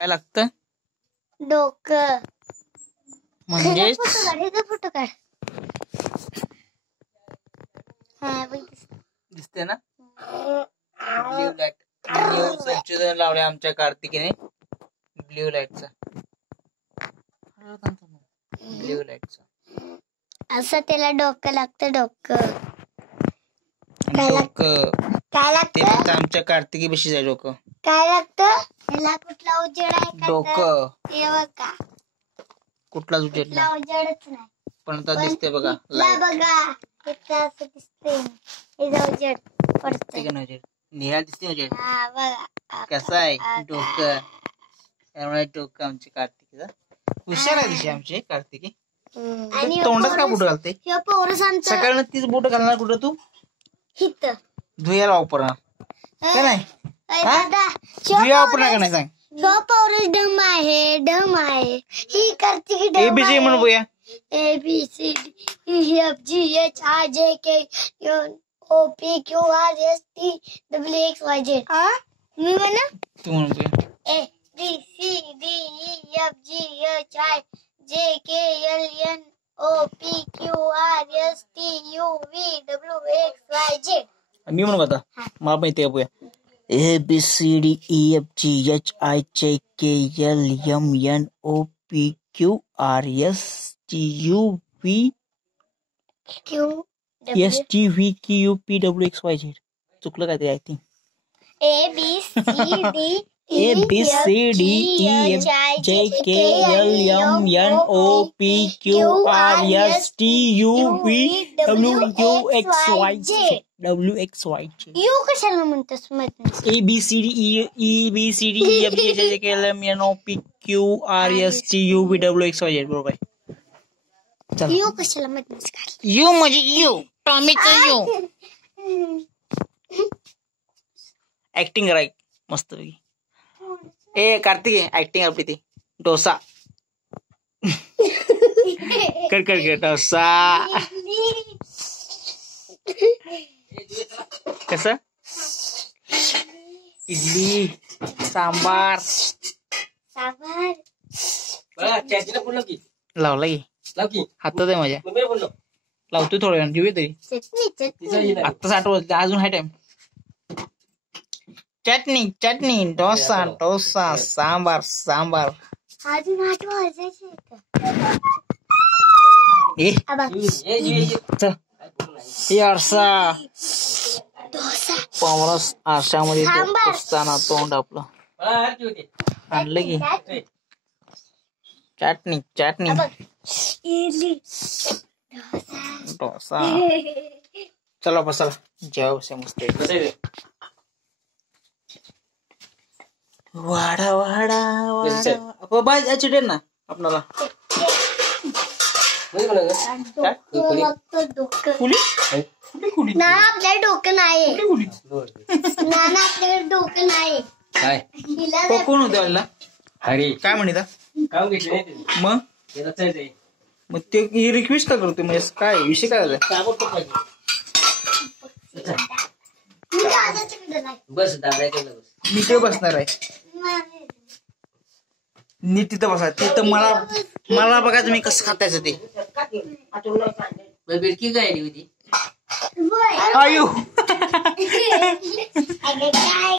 काय लागतं? डोकं. म्हणजे फोटो काढ. दिसते ना. ब्ल्यू लाईट न्यू संशोधन लावले आमच्या कार्तिकीने ब्ल्यू लाईटचा. ब्ल्यू लाईटचा असं त्याला डोकं लागतं. डोकं काय लागतं? आमच्या कार्तिकी बशीच आहे डोकं. काय लागतं त्याला? कुठला उजेड आहे? डोकं. हे बघा कुठलाच उजेड नाही. उजेडच नाही. पण आता दिसते बघा. बघा असं दिसते. हे उजेड पडते. निळा दिसते उजेड. हा बघा कसं आहे डोकं. त्यामुळे डोकं आमची कार्तिकीचा हुशार आहे. दिशी आमची कार्तिकी. आणि तोंडात का बुट घालते? सकाळी तीच बुट घालणार कुठं तू? हित धुयाला वापरणार का नाही? धुया वापरणार का नाही सांग? डम आहे ही कार्तिकी. एबीसी म्हणून बोया. ABCDEFGHIJKLMNOPQRSTUVXYZ. मी म्हणा तू म्हणून बोया. ABCDEFGHIJKLMNOPQRSTUVXYZ. मी म्हणू आता मला माहिती आहे बोया. ABCDEFGHIJKLMNOPQRSTUVXYZ. चुकलं काय ते? I think ABCDEFGHIJKLMNOPQRSTUVXYZ. यू कशाला म्हणतोस? ABCDEFGHIJKLMNOPQRSTUVXYZ. बरोबर आहे. यू कशाला म्हणतोस? यू म्हणजे यू टॉमीचं यू. ऍक्टिंग राईट मस्त पैकी. ए कार्तिकी ऍक्टिंग आपली ती. डोसा कर डोसा. कसं? इडली सांबार लावला की हातात आहे माझ्या. लावतो थोड्या वेळानं. घेऊया तरी आत्ताच आठवत. अजून हाय टाइम. चटणी डोसा सांबार अजून आठवायचं. पावरस आरशामध्ये असताना तोंड आपलं आणलं की चटणी डोसा. चला बसाला जेव से मस्त. वाडा बाय चिटेल ना आपणाला. आपल्याकडे डोकं नाही. आपल्याकडे डोकं नाही. काय कोण होते वल्ला? अरे काय म्हणता मग ते रिक्वेस्ट करते. म्हणजे काय विषय काय झाला? बस मी ते बसणार आहे. नीट तिथं बसा. तिथं मला बघायचं मी कसं खातायचं ते. बिडकी काय होती? आयु